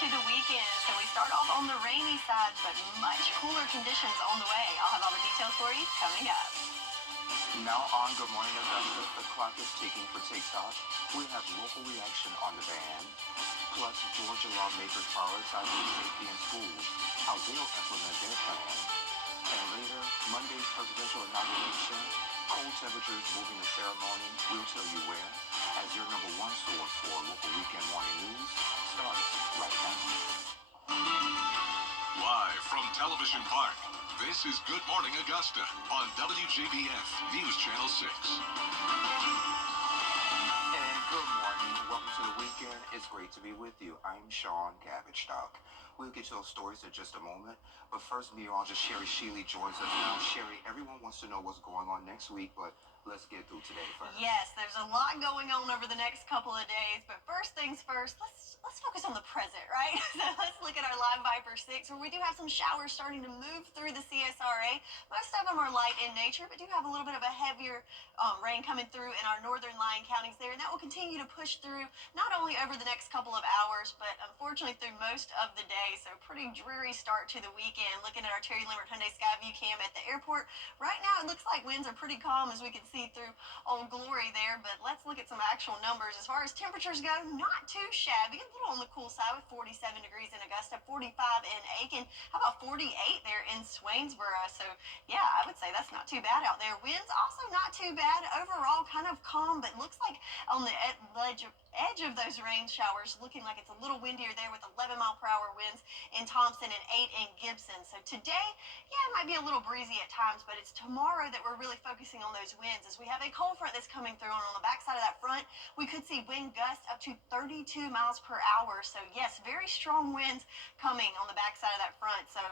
into the weekend, so we start off on the rainy side, but much cooler conditions on the way. I'll have all the details for you coming up. Now on Good Morning Augusta, the clock is ticking for TikTok. We have local reaction on the ban. Plus, Georgia lawmakers prioritizing safety in schools, how they'll implement their plan. And later, Monday's presidential inauguration, cold temperatures moving the ceremony. We'll tell you where, as your number one source for local weekend morning news starts right now. Live from Television Park, this is Good Morning Augusta on WJBF News Channel 6. And good morning. Welcome to the weekend. It's great to be with you. I'm Sean Cabbage-Stock. We'll get to those stories in just a moment. But first, meteorologist Sherry Sheely joins us now. Sherry, everyone wants to know what's going on next week, but let's get through today first. Yes, there's a lot going on over the next couple of days, but first things first, let's focus on the present, right? So let's look at our Live Viper 6, where we do have some showers starting to move through the CSRA. Most of them are light in nature, but do have a little bit of a heavier rain coming through in our northern lying counties there, and that will continue to push through not only over the next couple of hours, but unfortunately through most of the day. So pretty dreary start to the weekend. Looking at our Terry Lambert Hyundai Skyview cam at the airport, right now it looks like winds are pretty calm, as we can see through Old Glory there, but let's look at some actual numbers. As far as temperatures go, not too shabby, a little on the cool side with 47 degrees in Augusta, 45 in Aiken. How about 48 there in Swainsboro? So yeah, I would say that's not too bad out there. Winds also not too bad. Overall kind of calm, but looks like on the edge of those rain showers, looking like it's a little windier there with 11-mile-per-hour winds in Thompson and 8 in Gibson. So today, yeah, it might be a little breezy at times, but it's tomorrow that we're really focusing on those winds, as we have a cold front that's coming through, and on the backside of that front, we could see wind gusts up to 32 miles per hour. So yes, very strong winds coming on the backside of that front. So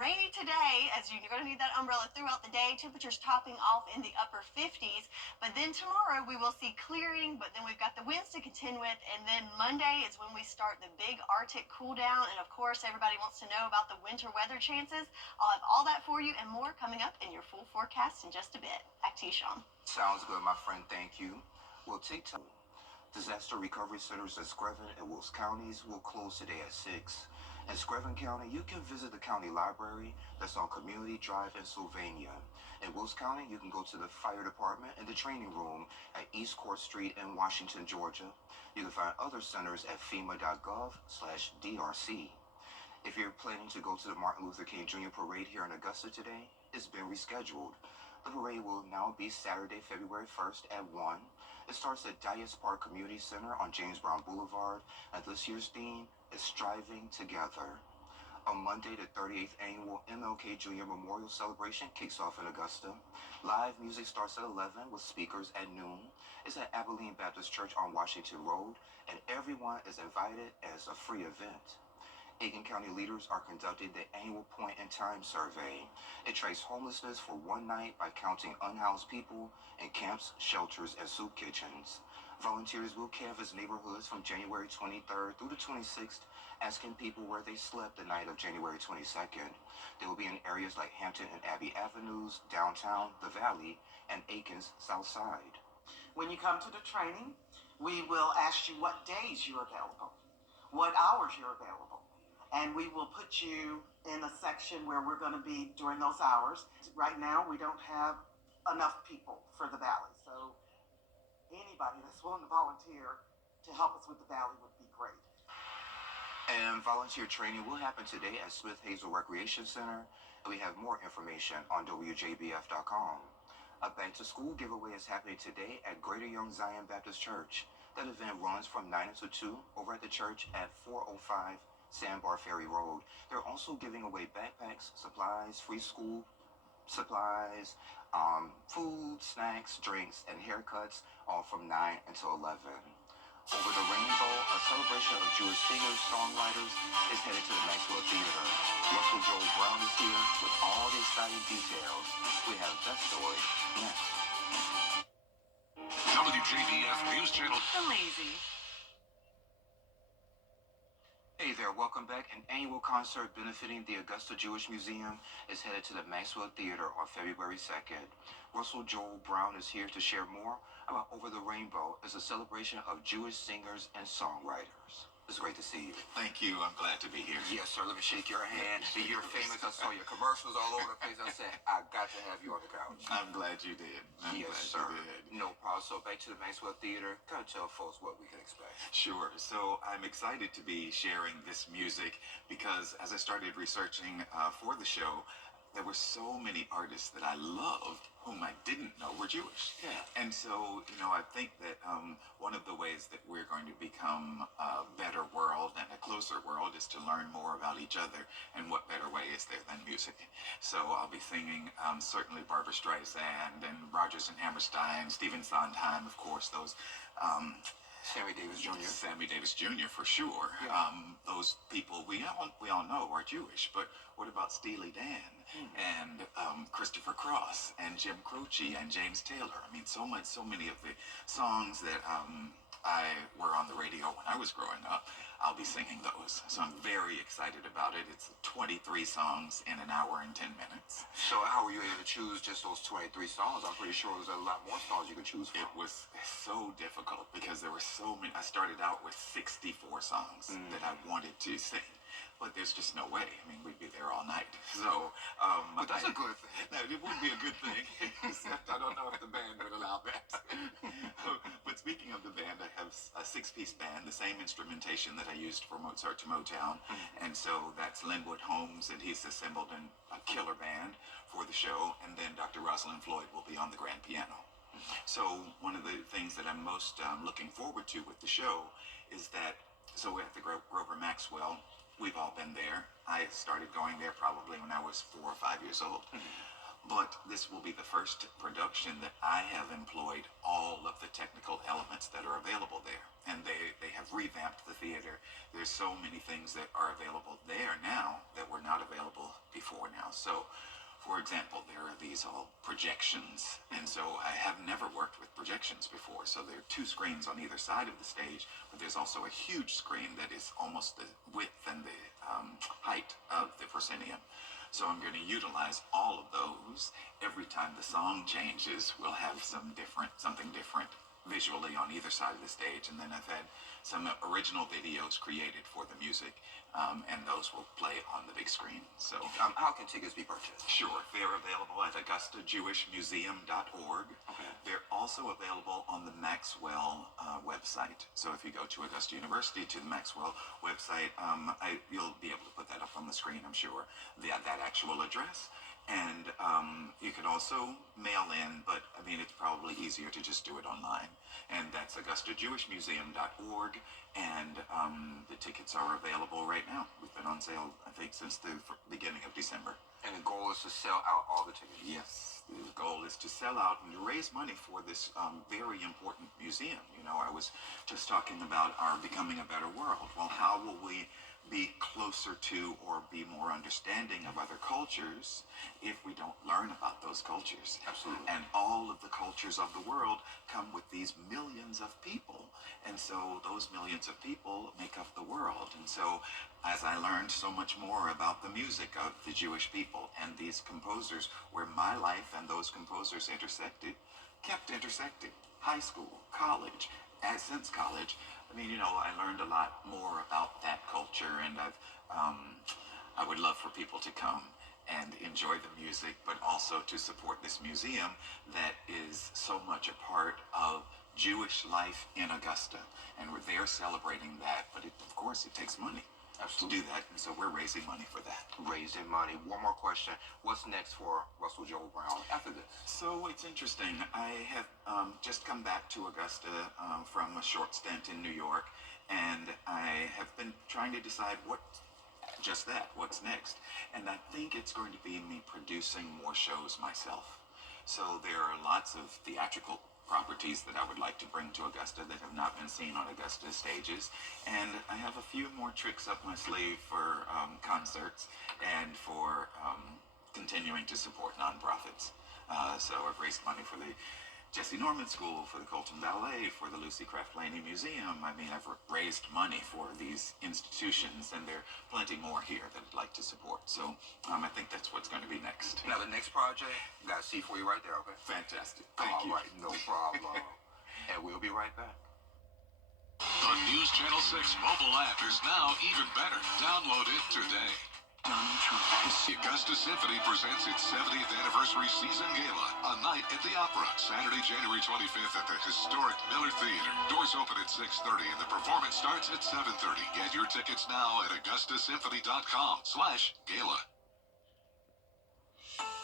rainy today, as you're going to need that umbrella throughout the day. Temperatures topping off in the upper 50s, but then tomorrow we will see clearing, but then we've got the winds to contend with, and then Monday is when we start the big Arctic cool down, and of course everybody wants to know about the winter weather chances. I'll have all that for you and more coming up in your full forecast in just a bit. Back to you, Sean. Sounds good, my friend. Thank you. Well, TikTok disaster recovery centers in Screven and Wilkes counties will close today at 6. In Screven County, you can visit the county library that's on Community Drive in Sylvania. In Wilkes County, you can go to the fire department and the training room at East Court Street in Washington, Georgia. You can find other centers at FEMA.gov/DRC. If you're planning to go to the Martin Luther King Jr. Parade here in Augusta today, it's been rescheduled. The parade will now be Saturday, February 1st at 1. It starts at Dias Park Community Center on James Brown Boulevard, and this year's theme is Striving Together. On Monday, the 38th annual MLK Jr. Memorial Celebration kicks off in Augusta. Live music starts at 11 with speakers at noon. It's at Abilene Baptist Church on Washington Road, and everyone is invited as a free event. Aiken County leaders are conducting the annual Point in Time survey. It tracks homelessness for one night by counting unhoused people in camps, shelters, and soup kitchens. Volunteers will canvass neighborhoods from January 23rd through the 26th, asking people where they slept the night of January 22nd. They will be in areas like Hampton and Abbey Avenues, downtown, the Valley, and Aiken's South Side. When you come to the training, we will ask you what days you're available, what hours you're available, and we will put you in a section where we're going to be during those hours. Right now, we don't have enough people for the Valley, so anybody that's willing to volunteer to help us with the Valley would be great. And volunteer training will happen today at Smith Hazel Recreation Center, and we have more information on WJBF.com. A Back to School giveaway is happening today at Greater Young Zion Baptist Church. That event runs from 9 until 2 over at the church at 405 Sandbar Ferry Road. They're also giving away backpacks, supplies, free school supplies, food, snacks, drinks, and haircuts, all from 9 until 11. Over the Rainbow, a celebration of Jewish singers, songwriters, is headed to the Maxwell Theater. Russell Joel Brown is here with all the exciting details. We have that story next. WJBF News Channel. The lazy. Hey there, welcome back. An annual concert benefiting the Augusta Jewish Museum is headed to the Maxwell Theater on February 2nd. Russell Joel Brown is here to share more about Over the Rainbow as a celebration of Jewish singers and songwriters. It's great to see you. Thank you. I'm glad to be here. Yes, sir. Let me shake your hand. You're famous. I saw your commercials all over the place. I said, I got to have you on the couch. I'm glad you did. Yes, sir. No problem. So back to the Maxwell Theater. Gotta tell folks what we can expect. Sure. So I'm excited to be sharing this music because as I started researching for the show, there were so many artists that I loved whom I didn't know were Jewish. Yeah. And so, I think that one of the ways that we're going to become a better world and a closer world is to learn more about each other. And what better way is there than music? So I'll be singing certainly Barbra Streisand and Rodgers and Hammerstein, Stephen Sondheim, of course, those Sammy Davis Jr. Sammy Davis Jr. for sure. Yeah. Those people we all know are Jewish, but what about Steely Dan and Christopher Cross and Jim Croce and James Taylor? I mean, so many of the songs that I were on the radio when I was growing up. I'll be singing those, so I'm very excited about it. It's 23 songs in an hour and 10 minutes. So how were you able to choose just those 23 songs? I'm pretty sure there's a lot more songs you could choose from. It was so difficult because there were so many. I started out with 64 songs that I wanted to sing. But there's just no way. I mean, we'd be there all night. So, but that's a good thing. No, it would be a good thing. Except I don't know if the band would allow that. But speaking of the band, I have a 6-piece band, the same instrumentation that I used for Mozart to Motown. And so that's Linwood Holmes, and he's assembled a killer band for the show. And then Dr. Rosalind Floyd will be on the grand piano. So one of the things that I'm most looking forward to with the show is that, so at the Grover Maxwell, we've all been there. I started going there probably when I was 4 or 5 years old. But this will be the first production that I have employed all of the technical elements that are available there. And they have revamped the theater. There's so many things that are available there now that were not available before now. So, for example, there are these all projections. And so I have never worked with projections before. So there are 2 screens on either side of the stage, but there's also a huge screen that is almost the width and the height of the proscenium. So I'm going to utilize all of those. Every time the song changes, we'll have something different visually on either side of the stage. And then I've had some original videos created for the music, and those will play on the big screen. So how can tickets be purchased? Sure. They're available at AugustaJewishMuseum.org. Okay. They're also available on the Maxwell website. So if you go to Augusta University to the Maxwell website, you'll be able to put that up on the screen, I'm sure, that actual address. And you can also mail in, but I mean, it's probably easier to just do it online. And that's AugustaJewishMuseum.org. And the tickets are available right now. We've been on sale, I think, since the beginning of December. And the goal is to sell out all the tickets? Yes. The goal is to sell out and to raise money for this very important museum. I was just talking about our becoming a better world. Well, how will we be closer to or be more understanding of other cultures if we don't learn about those cultures? Absolutely. And all of the cultures of the world come with these millions of people. And so those millions of people make up the world. And so as I learned so much more about the music of the Jewish people and these composers, where my life and those composers kept intersecting, high school, college, since college, I mean, I learned a lot more about that culture, and I would love for people to come and enjoy the music, but also to support this museum that is so much a part of Jewish life in Augusta, and we're there celebrating that. But of course, it takes money. Absolutely. To do that, and so we're raising money for that. Raising money. One more question. What's next for Russell Joel Brown after this? So it's interesting. I have just come back to Augusta from a short stint in New York, and I have been trying to decide what's next. And I think it's going to be me producing more shows myself. So there are lots of theatrical properties that I would like to bring to Augusta that have not been seen on Augusta stages. And I have a few more tricks up my sleeve for concerts and for continuing to support nonprofits. So I've raised money for the Jesse Norman School, for the Colton Ballet, for the Lucy Craft Laney Museum. I mean, I've raised money for these institutions, and there are plenty more here that I'd like to support. So I think that's what's going to be next. Now, the next project, got a seat for you right there, okay? Fantastic. Thank you. All right, no problem. And we'll be right back. The News Channel 6 mobile app is now even better. Download it today. The Augusta Symphony presents its 70th anniversary season gala, A Night at the Opera, Saturday, January 25th at the historic Miller Theater. Doors open at 6:30 and the performance starts at 7:30. Get your tickets now at augustasymphony.com/gala.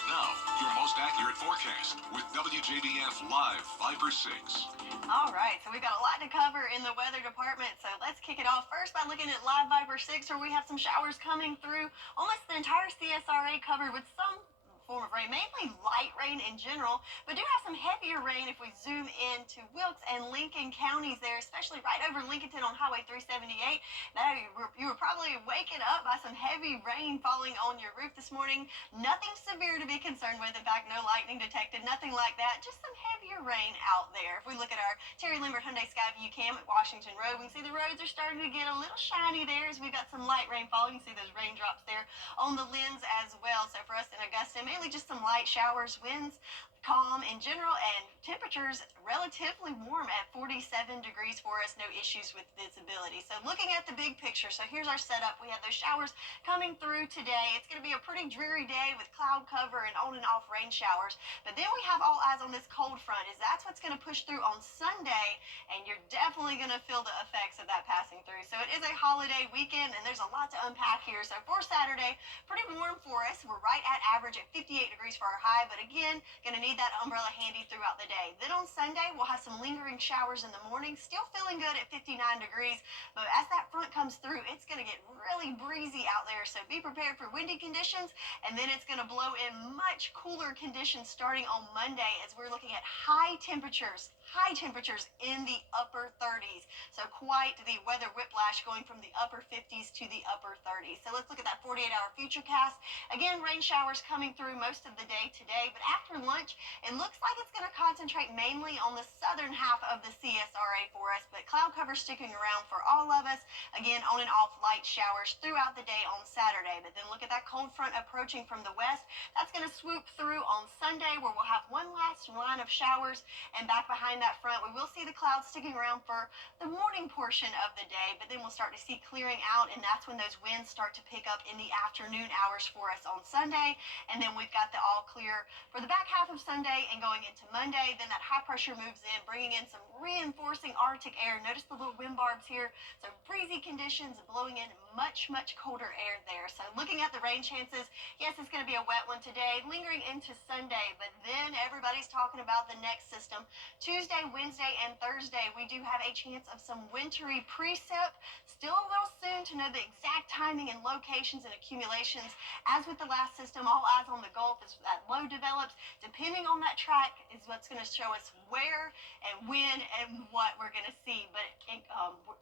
Now, your most accurate forecast with WJBF Live Viper 6. All right, so we've got a lot to cover in the weather department, so let's kick it off first by looking at Live Viper 6, where we have some showers coming through almost the entire CSRA covered with some form of rain, mainly light rain in general, but do have some heavier rain if we zoom into Wilkes and Lincoln counties there, especially right over Lincolnton on Highway 378. Now, you were probably waking up by some heavy rain falling on your roof this morning. Nothing severe to be concerned with. In fact, no lightning detected, nothing like that. Just some heavier rain out there. If we look at our Terry Lambert Hyundai Skyview cam at Washington Road, we can see the roads are starting to get a little shiny there as we've got some light rain falling. You can see those raindrops there on the lens as well. So for us in Augusta, mainly just some light showers, winds calm in general, and temperatures relatively warm at 47 degrees for us. No issues with visibility. So looking at the big picture, so here's our setup. We have those showers coming through today. It's going to be a pretty dreary day with cloud cover and on and off rain showers. But then we have all eyes on this cold front, as that's what's going to push through on Sunday, and you're definitely going to feel the effects of that passing through. So it is a holiday weekend, and there's a lot to unpack here. So for Saturday, pretty warm for us. We're right at average at 58 degrees for our high, but again, going to need that umbrella handy throughout the day. Then on Sunday, we'll have some lingering showers in the morning, still feeling good at 59 degrees, but as that front comes through, it's going to get really breezy out there, so be prepared for windy conditions, and then it's going to blow in much cooler conditions starting on Monday, as we're looking at high temperatures in the upper 30s. So quite the weather whiplash going from the upper 50s to the upper 30s. So let's look at that 48-hour futurecast. Again, rain showers coming through most of the day today, but after lunch, it looks like it's going to concentrate mainly on the southern half of the CSRA for us, but cloud cover sticking around for all of us. Again, on and off light showers throughout the day on Saturday. But then look at that cold front approaching from the west. That's going to swoop through on Sunday, where we'll have one last line of showers, and back behind that front, we will see the clouds sticking around for the morning portion of the day, but then we'll start to see clearing out, and that's when those winds start to pick up in the afternoon hours for us on Sunday. And then we've got the all clear for the back half of Sunday and going into Monday. Then that high pressure moves in, bringing in some reinforcing Arctic air. Notice the little wind barbs here. So breezy conditions, blowing in much colder air there. So looking at the rain chances, yes, it's going to be a wet one today, lingering into Sunday, but then everybody's talking about the next system. Tuesday, Wednesday, and Thursday, we do have a chance of some wintry precip. Still a little soon to know the exact timing and locations and accumulations. As with the last system, all eyes on the Gulf as that low develops. Depending on that track is what's going to show us where and when and what we're going to see. But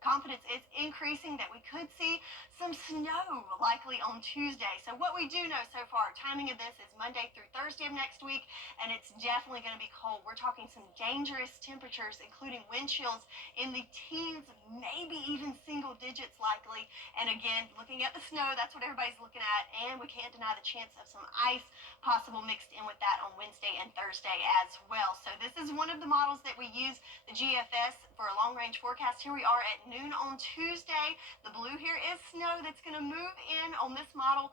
confidence is increasing that we could see some snow likely on Tuesday. So what we do know so far, timing of this is Monday through Thursday of next week, and it's definitely going to be cold. We're talking some dangerous temperatures, including wind chills in the teens, maybe even single digits likely. And again, looking at the snow, that's what everybody's looking at, and we can't deny the chance of some ice possible mixed in with that on Wednesday and Thursday as well. So this is one of the models that we use, the GFS, for a long-range forecast. Here we are at noon on Tuesday. The blue here is snow that's going to move in on this model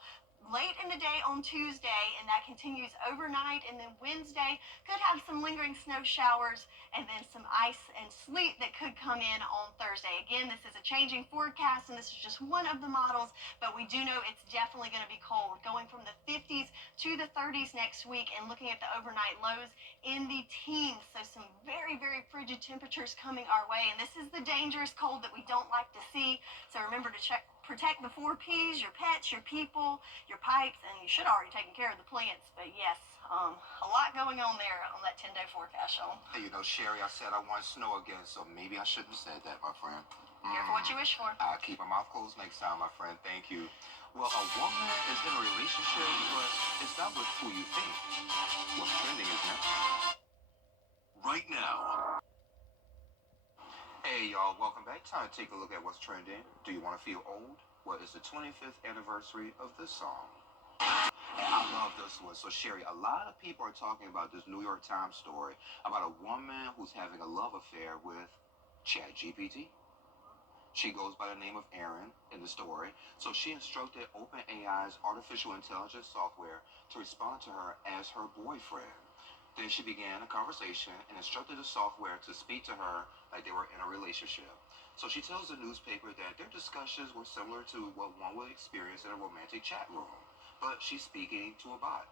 late in the day on Tuesday, and that continues overnight, and then Wednesday could have some lingering snow showers and then some ice and sleet that could come in on Thursday. Again, this is a changing forecast, and this is just one of the models, but we do know it's definitely going to be cold, going from the 50s to the 30s next week, and looking at the overnight lows in the teens. So some very frigid temperatures coming our way, and this is the dangerous cold that we don't like to see. So remember to protect the 4 Ps, your pets, your people, your pipes, and you should already taken care of the plants. But yes, a lot going on there on that 10-day forecast, Sean. Hey, you know, Sherry, I said I want snow again, so maybe I shouldn't have said that, my friend. Careful what you wish for. I'll keep my mouth closed next time, my friend. Thank you. Well, a woman is in a relationship, but it's not with who you think. What's trending is next. Right now. Hey, y'all, welcome back. Time to take a look at what's trending. Do you want to feel old? Well, it's the 25th anniversary of this song. And I love this one. So, Sherry, a lot of people are talking about this New York Times story about a woman who's having a love affair with ChatGPT. She goes by the name of Erin in the story. So she instructed OpenAI's artificial intelligence software to respond to her as her boyfriend. Then she began a conversation and instructed the software to speak to her like they were in a relationship. So she tells the newspaper that their discussions were similar to what one would experience in a romantic chat room, but she's speaking to a bot.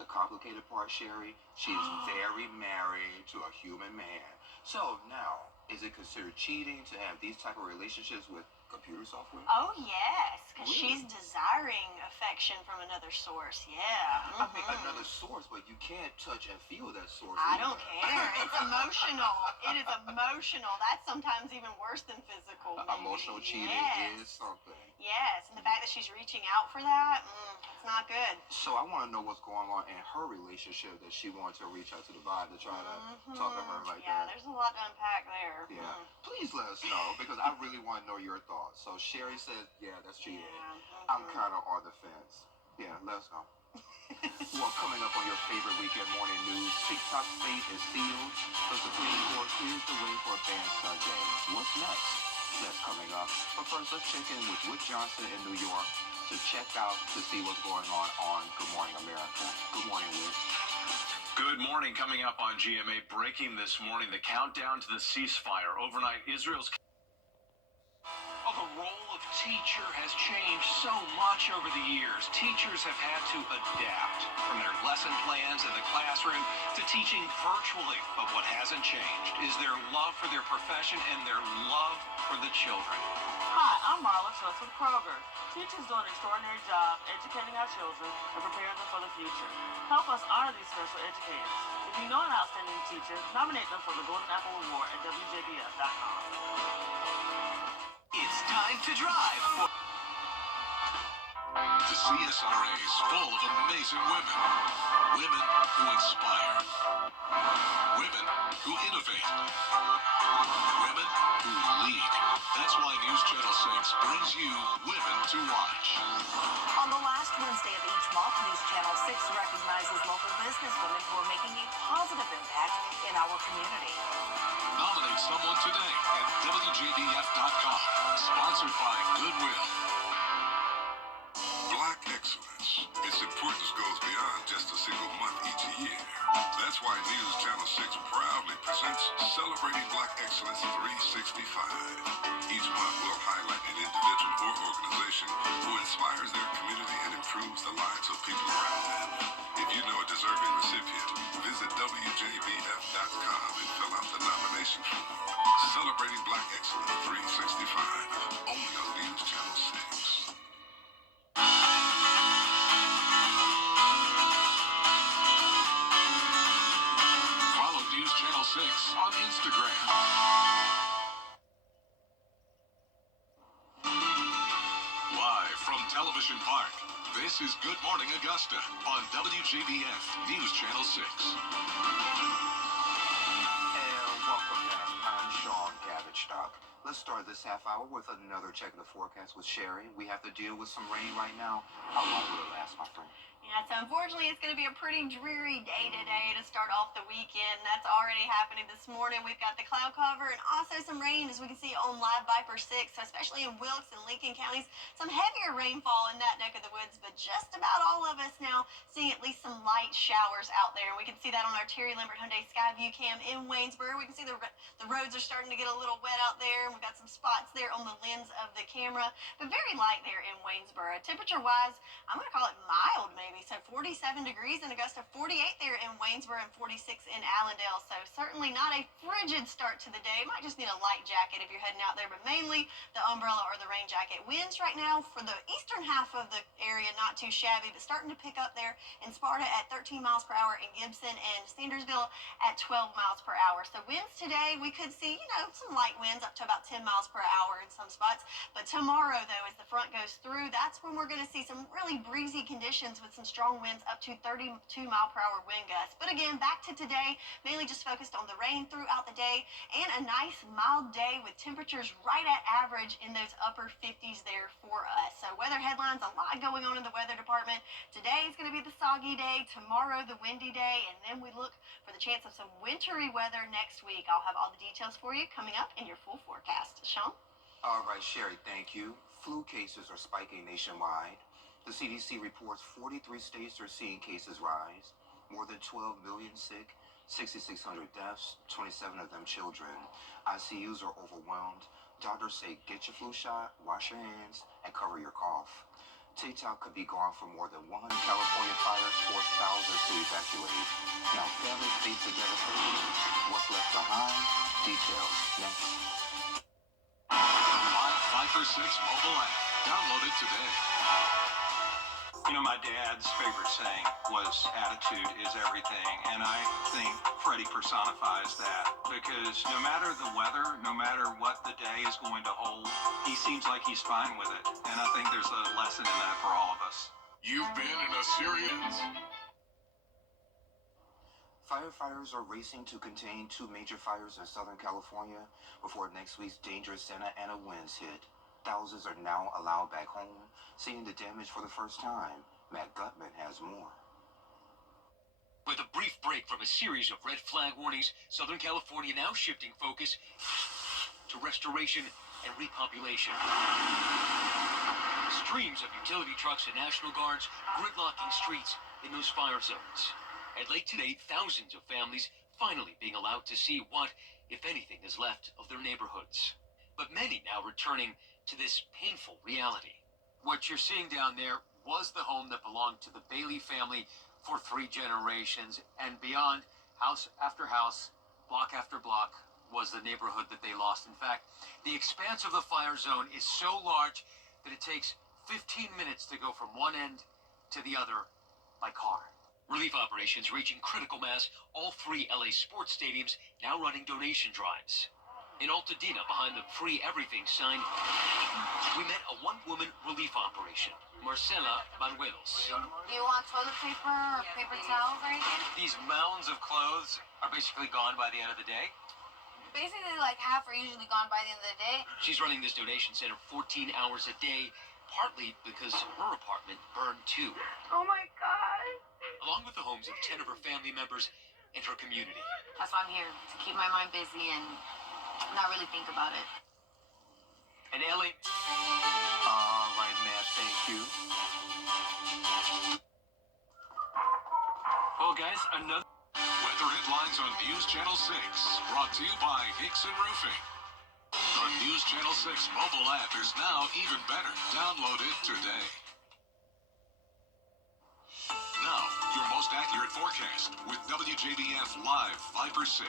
The complicated part, Sherry, she's very married to a human man. So now, is it considered cheating to have these type of relationships with computer software? Oh, yes, because Really? she's desiring affection from another source. Yeah. I mean, another source, but you can't touch and feel that source. I either. don't care. It's emotional. It is emotional. That's sometimes even worse than physical. maybe. Emotional cheating Yes. is something. Yes, and the fact that she's reaching out for that, it's not good. So I want to know what's going on in her relationship that she wanted to reach out to the bot to try to talk to her like Yeah, that. there's a lot to unpack there. Yeah. Please let us know because I really want to know your thoughts. So Sherry says, yeah, that's cheating. I'm kind of on the fence. Yeah, let us know. Well, coming up on your favorite weekend morning news, TikTok's fate is sealed. The Supreme Court clears the way for a ban Sunday. What's next? That's coming up. But first, let's check in with Whit Johnson in New York to check out to see what's going on Good Morning America. Good morning, Whit. Good morning. Coming up on GMA Breaking this morning, the countdown to the ceasefire. Overnight, Israel's... The role of teacher has changed so much over the years. Teachers have had to adapt from their lesson plans in the classroom to teaching virtually. But what hasn't changed is their love for their profession and their love for the children. Hi, I'm Marla Schultz with Kroger. Teachers do an extraordinary job educating our children and preparing them for the future. Help us honor these special educators. If you know an outstanding teacher, nominate them for the Golden Apple Award at WJBF.com. It's time to drive for... The CSRA is full of amazing women. Women who inspire. Women who innovate. Women who lead. That's why News Channel 6 brings you Women to Watch. On the last Wednesday of each month, News Channel 6 recognizes local businesswomen who are making a positive impact in our community. Nominate someone today at WJBF.com. Sponsored by Goodwill. Black excellence. Its importance goes beyond just a single month each year. That's why News Channel 6 proudly presents Celebrating Black Excellence 365. Each month will highlight an individual or organization who inspires their community and improves the lives of people around them. If you know a deserving recipient, visit WJBF.com and fill out the nomination form. Celebrating Black Excellence 365. Only on News Channel 6. Follow News Channel 6 on Instagram. Live from Television Park, this is Good Morning Augusta on WJBF News Channel 6. And welcome back. I'm Sean Gavitstock. Let's start this half hour with another check of the forecast with Sherry. We have to deal with some rain right now. How long will it last, my friend? Yeah, so unfortunately, it's going to be a pretty dreary day today to start off the weekend. That's already happening this morning. We've got the cloud cover and also some rain, as we can see on Live Viper 6, so especially in Wilkes and Lincoln counties. Some heavier rainfall in that neck of the woods, but just about all of us now seeing at least some light showers out there. And we can see that on our Terry Lambert Hyundai Skyview cam in Waynesboro. We can see the roads are starting to get a little wet out there, and we've got some spots there on the lens of the camera, but very light there in Waynesboro. Temperature-wise, I'm going to call it mild maybe. So 47 degrees in Augusta, 48 there in Waynesboro, and 46 in Allendale. So certainly not a frigid start to the day. Might just need a light jacket if you're heading out there, but mainly the umbrella or the rain jacket. Winds right now for the eastern half of the area, not too shabby, but starting to pick up there in Sparta at 13 miles per hour, in Gibson and Sandersville at 12 miles per hour. So winds today, we could see, some light winds up to about 10 miles per hour in some spots. But tomorrow, though, as the front goes through, that's when we're going to see some really breezy conditions with some strong winds up to 32 mile per hour wind gusts. But again, back to today, mainly just focused on the rain throughout the day and a nice mild day with temperatures right at average in those upper 50s there for us. So weather headlines, a lot going on in the weather department. Today is going to be the soggy day, tomorrow the windy day, and then we look for the chance of some wintry weather next week. I'll have all the details for you coming up in your full forecast. Sean? All right, Sherry, thank you. Flu cases are spiking nationwide. The CDC reports 43 states are seeing cases rise. More than 12 million sick, 6,600 deaths, 27 of them children. ICUs are overwhelmed. Doctors say get your flu shot, wash your hands, and cover your cough. TikTok could be gone for more than 100. California fires forced thousands to evacuate. Now families face the devastation. What's left behind? Details next. Live 5 for 6 mobile app. Download it today. You know, my dad's favorite saying was attitude is everything, and I think Freddie personifies that because no matter the weather, no matter what the day is going to hold, he seems like he's fine with it, and I think there's a lesson in that for all of us. You've been in a serious... Firefighters are racing to contain two major fires in Southern California before next week's dangerous Santa Ana winds hit. Thousands are now allowed back home, seeing the damage for the first time. Matt Gutman has more. With a brief break from a series of red flag warnings, Southern California now shifting focus to restoration and repopulation. Streams of utility trucks and National Guards gridlocking streets in those fire zones. At late today, thousands of families finally being allowed to see what, if anything, is left of their neighborhoods. But many now returning to this painful reality. What you're seeing down there was the home that belonged to the Bailey family for 3 generations, and beyond, house after house, block after block, was the neighborhood that they lost. In fact, the expanse of the fire zone is so large that it takes 15 minutes to go from one end to the other by car. Relief operations reaching critical mass, all 3 LA sports stadiums now running donation drives. In Altadena, behind the free everything sign, we met a one-woman relief operation, Marcela Manuelos. Do you want toilet paper or paper towels or anything? These mounds of clothes are basically gone by the end of the day. Basically, like half are usually gone by the end of the day. She's running this donation center 14 hours a day, partly because her apartment burned too, Oh my God. along with the homes of 10 of her family members and her community. That's why I'm here, to keep my mind busy and not really think about it. And LA... All right, Matt, thank you. Well, guys, another... Weather headlines on News Channel 6, brought to you by Hickson Roofing. The News Channel 6 mobile app is now even better. Download it today. Now, your most accurate forecast with WJBF Live 5 for 6.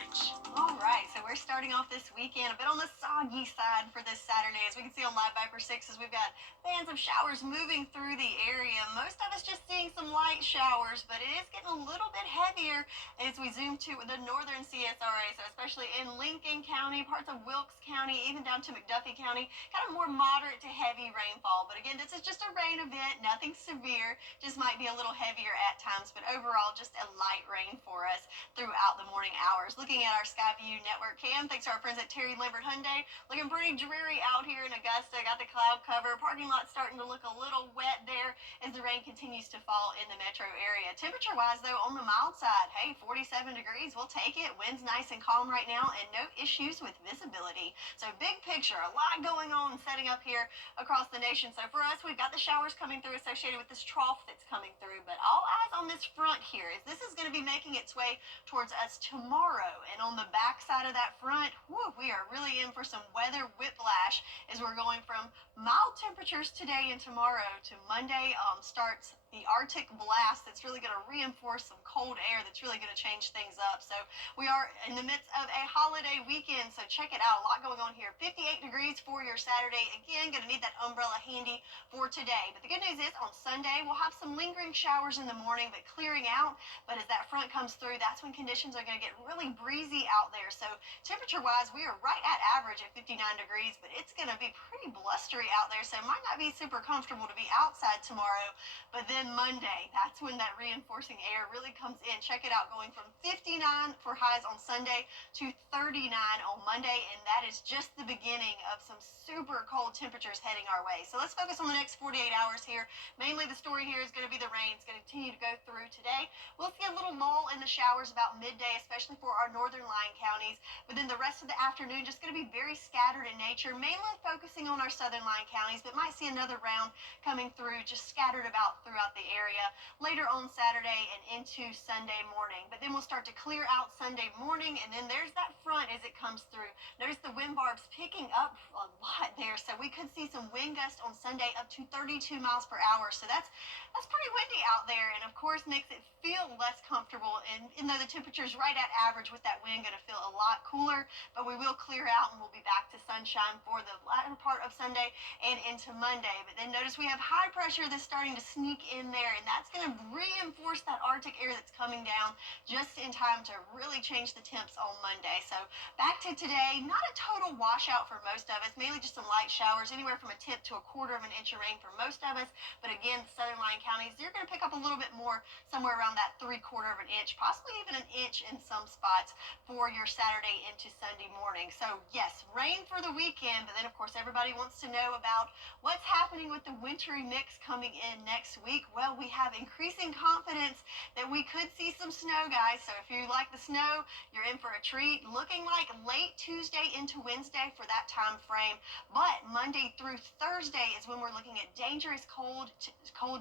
All right, so we're starting off this weekend a bit on the soggy side for this Saturday. As we can see on Live Viper 6, as we've got bands of showers moving through the area. Most of us just seeing some light showers, but it is getting a little bit heavier as we zoom to the northern CSRA, so especially in Lincoln County, parts of Wilkes County, even down to McDuffie County, kind of more moderate to heavy rainfall. But again, this is just a rain event, nothing severe, just might be a little heavier at times, but overall just a light rain for us throughout the morning hours. Looking at our Skyview Network cam, thanks to our friends at Terry Lambert Hyundai, looking pretty dreary out here in Augusta. Got the cloud cover, parking lot starting to look a little wet there as the rain continues to fall in the metro area. Temperature wise though, on the mild side, hey, 47 degrees, we'll take it. Wind's nice and calm right now and no issues with visibility. So big picture, a lot going on setting up here across the nation. So for us, we've got the showers coming through associated with this trough that's coming through, but all eyes on this front here is this is going to be making its way towards us tomorrow. And on the back side of that front, whew, we are really in for some weather whiplash as we're going from mild temperatures today and tomorrow to Monday starts the Arctic blast that's really going to reinforce some cold air that's really going to change things up. So we are in the midst of a holiday weekend, so check it out. A lot going on here. 58 degrees for your Saturday. Again, going to need that umbrella handy for today. But the good news is on Sunday, we'll have some lingering showers in the morning, but clearing out. But as that front comes through, that's when conditions are going to get really breezy out there. So temperature-wise, we are right at average at 59 degrees, but it's going to be pretty blustery out there, so it might not be super comfortable to be outside tomorrow. But then then Monday, that's when that reinforcing air really comes in. Check it out, going from 59 for highs on Sunday to 39 on Monday, and that is just the beginning of some super cold temperatures heading our way. So let's focus on the next 48 hours here. Mainly the story here is going to be the rain. It's going to continue to go through today. We'll see a little lull in the showers about midday, especially for our northern line counties, but then the rest of the afternoon just going to be very scattered in nature, mainly focusing on our southern line counties, but might see another round coming through, just scattered about throughout the area later on Saturday and into Sunday morning. But then we'll start to clear out Sunday morning, and then there's that front as it comes through. Notice the wind barbs picking up a lot there, so we could see some wind gusts on Sunday up to 32 miles per hour. So that's pretty windy out there, and of course makes it feel less comfortable. And even though the temperature is right at average, with that wind going to feel a lot cooler, but we will clear out and we'll be back to sunshine for the latter part of Sunday and into Monday. But then notice we have high pressure that's starting to sneak in there, and that's going to reinforce that Arctic air that's coming down just in time to really change the temps on Monday. So back to today, not a total washout for most of us, mainly just some light showers, anywhere from a tenth to a quarter of an inch of rain for most of us. But again, southern line counties, you're going to pick up a little bit more, somewhere around that 3/4 of an inch, possibly even an inch in some spots for your Saturday into Sunday morning. So yes, rain for the weekend, but then of course everybody wants to know about what's happening with the wintry mix coming in next week. Well, we have increasing confidence that we could see some snow, guys. So if you like the snow, you're in for a treat. Looking like late Tuesday into Wednesday for that time frame. But Monday through Thursday is when we're looking at dangerous cold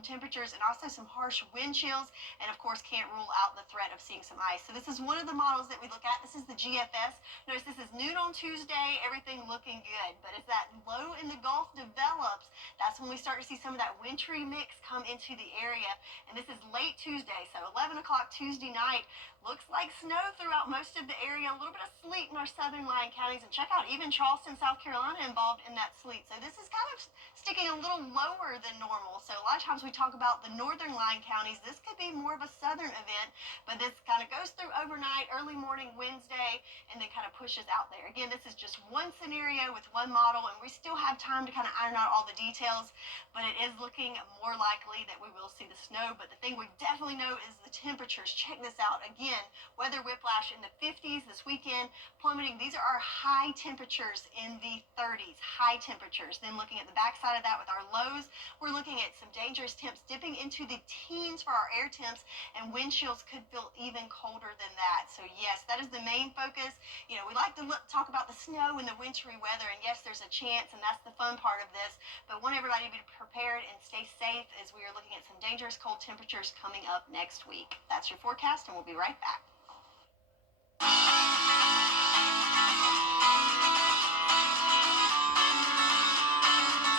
temperatures and also some harsh wind chills. And of course, can't rule out the threat of seeing some ice. So this is one of the models that we look at. This is the GFS. Notice this is noon on Tuesday, everything looking good. But as that low in the Gulf develops, that's when we start to see some of that wintry mix come into the area. And this is late Tuesday, so 11 o'clock Tuesday night. Looks like snow throughout most of the area, a little bit of sleet in our southern line counties, and check out even Charleston, South Carolina involved in that sleet. So this is kind of sticking a little lower than normal. So a lot of times we talk about the northern line counties. This could be more of a southern event, but this kind of goes through overnight, early morning Wednesday, and then kind of pushes out there. Again, this is just one scenario with one model, and we still have time to kind of iron out all the details, but it is looking more likely that we will see the snow. But the thing we definitely know is the temperatures. Check this out again. Weather whiplash in the 50s this weekend, plummeting. These are our high temperatures in the 30s, high temperatures. Then looking at the backside of that with our lows, we're looking at some dangerous temps dipping into the teens for our air temps, and wind chills could feel even colder than that. So yes, that is the main focus. You know, we like to talk about the snow and the wintry weather, and yes, there's a chance, and that's the fun part of this. But want everybody to be prepared and stay safe as we are looking at some dangerous cold temperatures coming up next week. That's your forecast, and we'll be right back.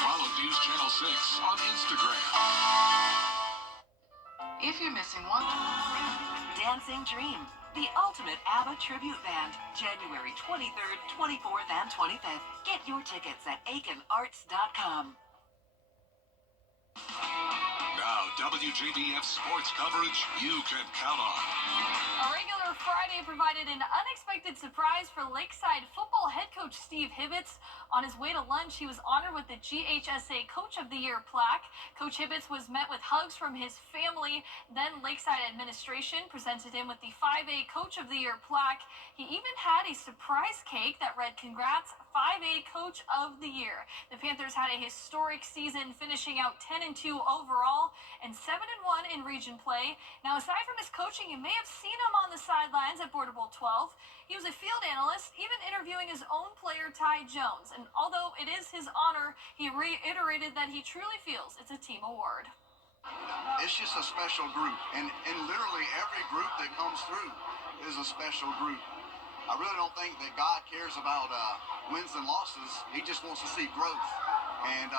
Follow News Channel 6 on Instagram. If you're missing one, Dancing Dream, the ultimate ABBA tribute band, January 23rd, 24th, and 25th. Get your tickets at aikenarts.com. Now, WJBF sports coverage you can count on. A regular Friday provided an unexpected surprise for Lakeside football head coach Steve Hibbets. On his way to lunch, he was honored with the GHSA Coach of the Year plaque. Coach Hibbets was met with hugs from his family. Then Lakeside administration presented him with the 5A Coach of the Year plaque. He even had a surprise cake that read, "Congrats, 5A Coach of the Year." The Panthers had a historic season, finishing out 10-2 overall and 7-1 in region play. Now, aside from his coaching, you may have seen him on the sidelines at Border Bowl 12. He was a field analyst, even interviewing his own player, Ty Jones. And although it is his honor, he reiterated that he truly feels it's a team award. It's just a special group, and literally every group that comes through is a special group. I really don't think that God cares about wins and losses. He just wants to see growth. And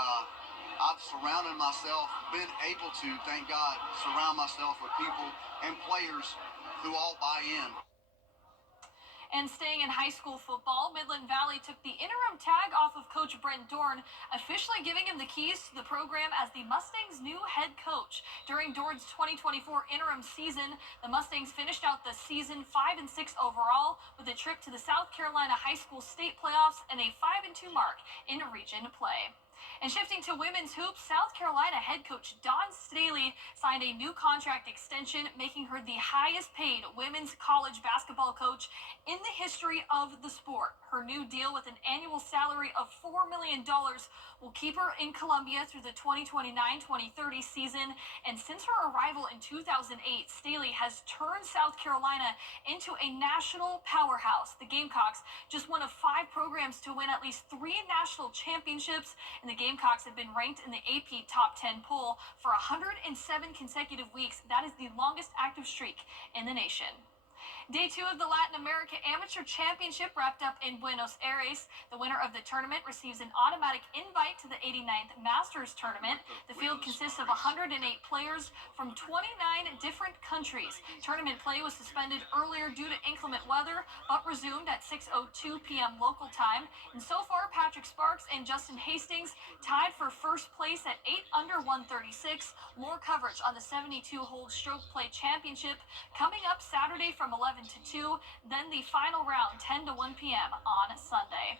I've surrounded myself, been able to, thank God, surround myself with people and players who all buy in. And staying in high school football, Midland Valley took the interim tag off of Coach Brent Dorn, officially giving him the keys to the program as the Mustangs' new head coach. During Dorn's 2024 interim season, the Mustangs finished out the season 5-6 overall, with a trip to the South Carolina High School State Playoffs and a 5-2 mark in region play. And shifting to women's hoops, South Carolina head coach Dawn Staley signed a new contract extension, making her the highest paid women's college basketball coach in the history of the sport. Her new deal with an annual salary of $4 million will keep her in Columbia through the 2029-2030 season. And since her arrival in 2008, Staley has turned South Carolina into a national powerhouse. The Gamecocks just one of 5 programs to win at least 3 national championships, and the Gamecocks have been ranked in the AP Top 10 poll for 107 consecutive weeks. That is the longest active streak in the nation. Day 2 of the Latin America Amateur Championship wrapped up in Buenos Aires. The winner of the tournament receives an automatic invite to the 89th Masters Tournament. The field consists of 108 players from 29 different countries. Tournament play was suspended earlier due to inclement weather, but resumed at 6:02 p.m. local time. And so far, Patrick Sparks and Justin Hastings tied for first place at 8 under 136. More coverage on the 72-hole stroke play championship coming up Saturday from 11 to 2, then the final round 10 to 1 p.m. on Sunday.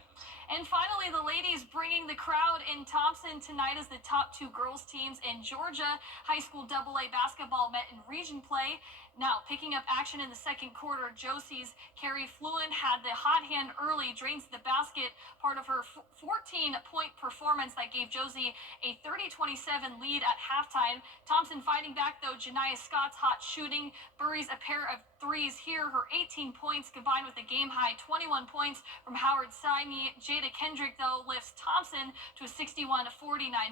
And finally, the ladies bringing the crowd in Thompson tonight as the top 2 girls teams in Georgia. High school AA basketball met in region play. Now, picking up action in the second quarter, Josie's Carrie Fluin had the hot hand early, drains the basket, part of her 14-point performance that gave Josie a 30-27 lead at halftime. Thompson fighting back, though. Janiah Scott's hot shooting buries a pair of threes here. Her 18 points combined with a game-high 21 points from Howard Saimi. Jada Kendrick, though, lifts Thompson to a 61-49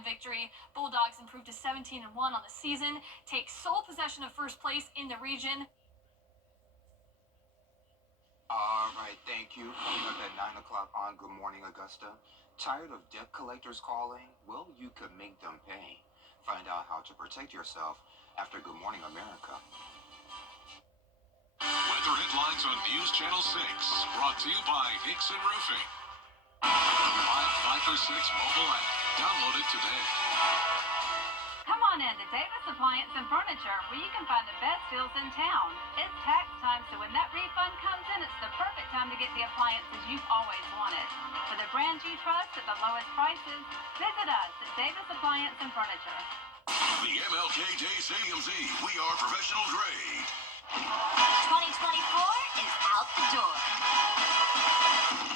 victory. Bulldogs improved to 17-1 on the season, take sole possession of first place in the region. All right, thank you. Coming up at 9 o'clock on Good Morning Augusta. Tired of debt collectors calling? Well, you could make them pay. Find out how to protect yourself after Good Morning America. Weather headlines on News Channel 6, brought to you by Nixon Roofing. The live 5 or 6 mobile app. Download it today. Come on in to Davis Appliance and Furniture, where you can find the best deals in town. It's tax time, so when that refund comes in, it's the perfect time to get the appliances you've always wanted. For the brands you trust at the lowest prices, visit us at Davis Appliance and Furniture. The MLK Day AMZ. We are professional grade. 2024 is out the door.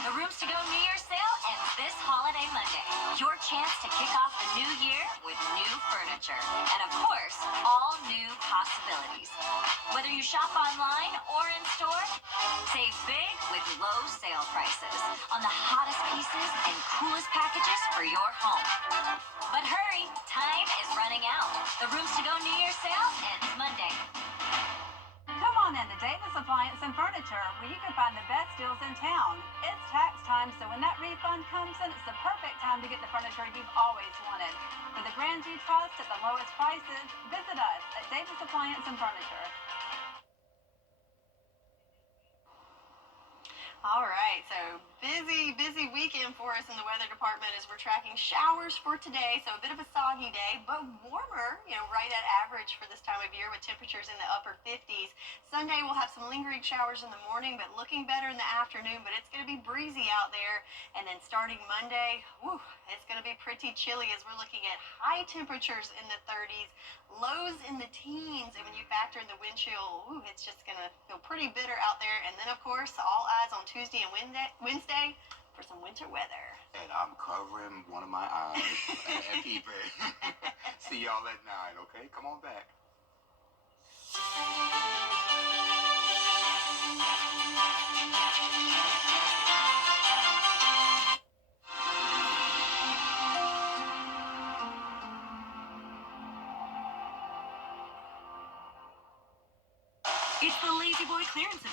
The Rooms to Go New Year's sale ends this holiday Monday. Your chance to kick off the new year with new furniture. And of course, all new possibilities. Whether you shop online or in store, save big with low sale prices on the hottest pieces and coolest packages for your home. But hurry, time is running out. The Rooms to Go New Year's sale ends Monday. Come on in to Davis Appliance and Furniture, where you can find the best deals in town. It's tax time, so when that refund comes in, it's the perfect time to get the furniture you've always wanted. For the brands you trust at the lowest prices, visit us at Davis Appliance and Furniture. All right, so busy weekend for us in the weather department as we're tracking showers for today. So a bit of a soggy day, but warmer, right at average for this time of year with temperatures in the upper 50s. Sunday we'll have some lingering showers in the morning, but looking better in the afternoon. But it's going to be breezy out there. And then starting Monday, it's going to be pretty chilly as we're looking at high temperatures in the 30s, lows in the teens. And when you factor in the wind chill, it's just going to feel pretty bitter out there. And then, of course, all eyes on Tuesday and Wednesday for some winter weather. And I'm covering one of my eyes at people. See y'all at 9, okay? Come on back. It's the Lazy Boy clearance